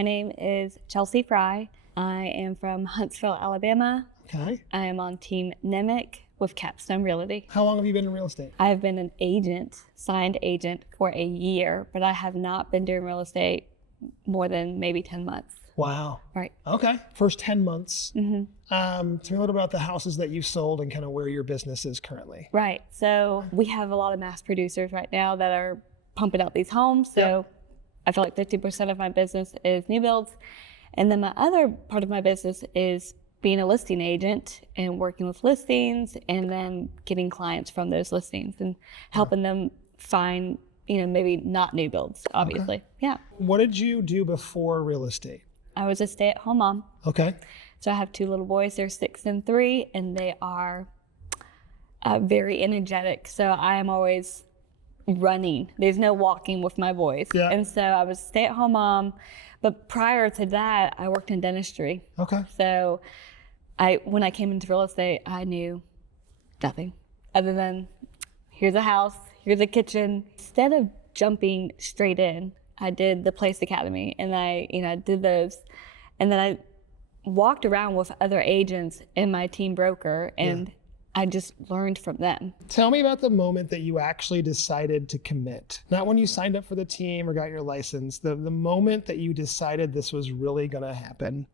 My name is Chelsea Fry. I am from Huntsville, Alabama. Okay. I am on Team Nemec with Capstone Realty. How long have you been in real estate? I have been an agent, signed agent for a year, but I have not been doing real estate more than maybe 10 months. Wow. Right. Okay. First 10 months. Mm-hmm. Tell me a little about the houses that you sold and kind of where your business is currently. Right. So we have a lot of mass producers right now that are pumping out these homes. So I feel like 50% of my business is new builds. And then my other part of my business is being a listing agent and working with listings and then getting clients from those listings and helping them find, maybe not new builds, obviously. Okay. Yeah. What did you do before real estate? I was a stay-at-home mom. Okay. So I have 2 little boys. They're 6 and 3, and they are very energetic. So I am always running. There's no walking with my boys. Yeah. And so I was a stay-at-home mom. But prior to that, I worked in dentistry. Okay. So when I came into real estate, I knew nothing other than here's a house, here's a kitchen. Instead of jumping straight in, I did the Place Academy, and I did those. And then I walked around with other agents and my team broker, and I just learned from them. Tell me about the moment that you actually decided to commit. Not when you signed up for the team or got your license, the moment that you decided this was really going to happen.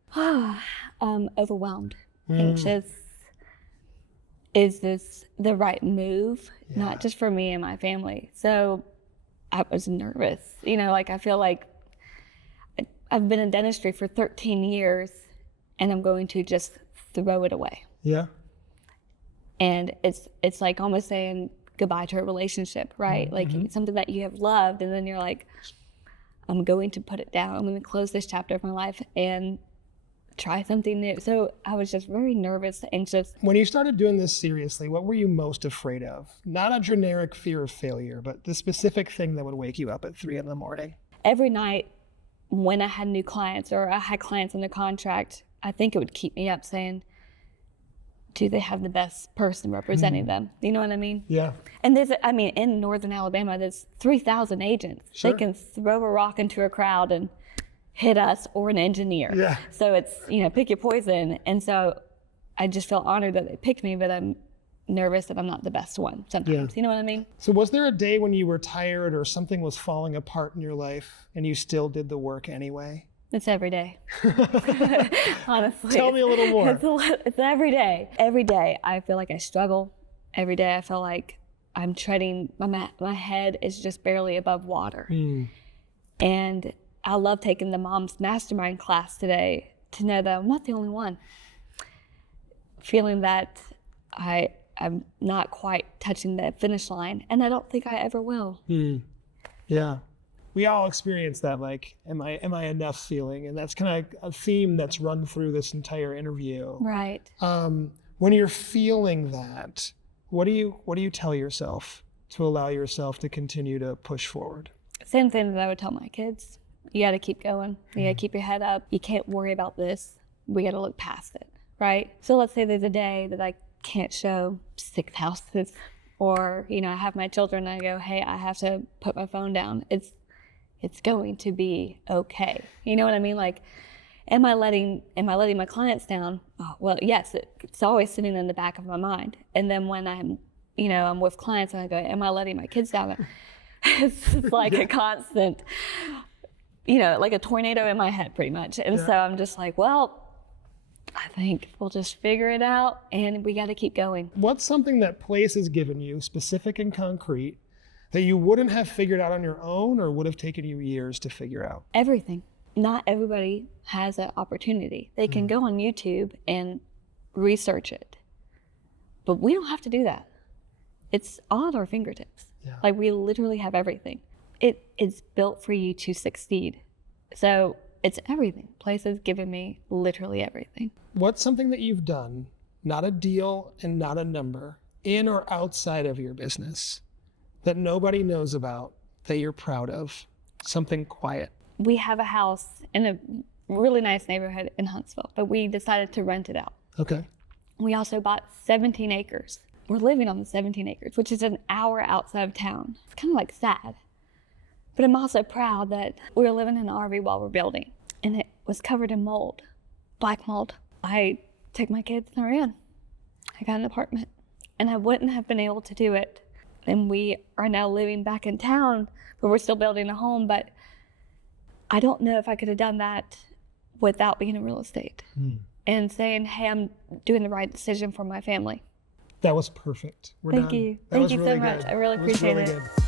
Overwhelmed, anxious. Is this the right move? Yeah. Not just for me and my family. So I was nervous. I feel like I've been in dentistry for 13 years and I'm going to just throw it away. Yeah. And it's like almost saying goodbye to a relationship, right? Like it's something that you have loved, and then you're like, I'm going to put it down. I'm going to close this chapter of my life and try something new. So I was just very nervous, anxious. When you started doing this seriously, what were you most afraid of? Not a generic fear of failure, but the specific thing that would wake you up at 3 a.m. Every night when I had new clients or I had clients under contract, I think it would keep me up saying, do they have the best person representing them? You know what I mean? Yeah. And in Northern Alabama, there's 3,000 agents. Sure. They can throw a rock into a crowd and hit us or an engineer. Yeah. So it's, pick your poison. And so I just feel honored that they picked me, but I'm nervous that I'm not the best one sometimes. You know what I mean? So was there a day when you were tired or something was falling apart in your life and you still did the work anyway? It's every day. Honestly. Tell me a little more. It's every day. Every day I feel like I struggle. Every day I feel like I'm treading, my head is just barely above water. And I love taking the mom's mastermind class today to know that I'm not the only one. Feeling that I'm not quite touching the finish line, and I don't think I ever will. Yeah. We all experience that, like, am I enough feeling? And that's kind of a theme that's run through this entire interview. Right. When you're feeling that, what do you tell yourself to allow yourself to continue to push forward? Same thing that I would tell my kids. You got to keep going. You got to keep your head up. You can't worry about this. We got to look past it, right? So let's say there's a day that I can't show 6 houses, or I have my children and I go, hey, I have to put my phone down. It's going to be okay. You know what I mean? Like, am I letting my clients down? Oh, well, yes, it's always sitting in the back of my mind. And then when I'm with clients and I go, am I letting my kids down? It's like a constant, like a tornado in my head pretty much. And so I'm just like, well, I think we'll just figure it out and we got to keep going. What's something that place has given you, specific and concrete, that you wouldn't have figured out on your own or would have taken you years to figure out? Everything. Not everybody has that opportunity. They can go on YouTube and research it. But we don't have to do that. It's all at our fingertips. Yeah. Like, we literally have everything. It's built for you to succeed. So it's everything. Place has given me literally everything. What's something that you've done, not a deal and not a number, in or outside of your business, that nobody knows about, that you're proud of? Something quiet. We have a house in a really nice neighborhood in Huntsville, but we decided to rent it out. Okay. We also bought 17 acres. We're living on the 17 acres, which is an hour outside of town. It's kind of like sad. But I'm also proud that we're living in an RV while we're building. and it was covered in mold, black mold. I took my kids and I ran. I got an apartment, and I wouldn't have been able to do it. And we are now living back in town, but we're still building a home. But I don't know if I could have done that without being in real estate and saying, hey, I'm doing the right decision for my family. That was perfect. We're Thank done. you. That Thank was you really so much. good. I really It was appreciate really it. good.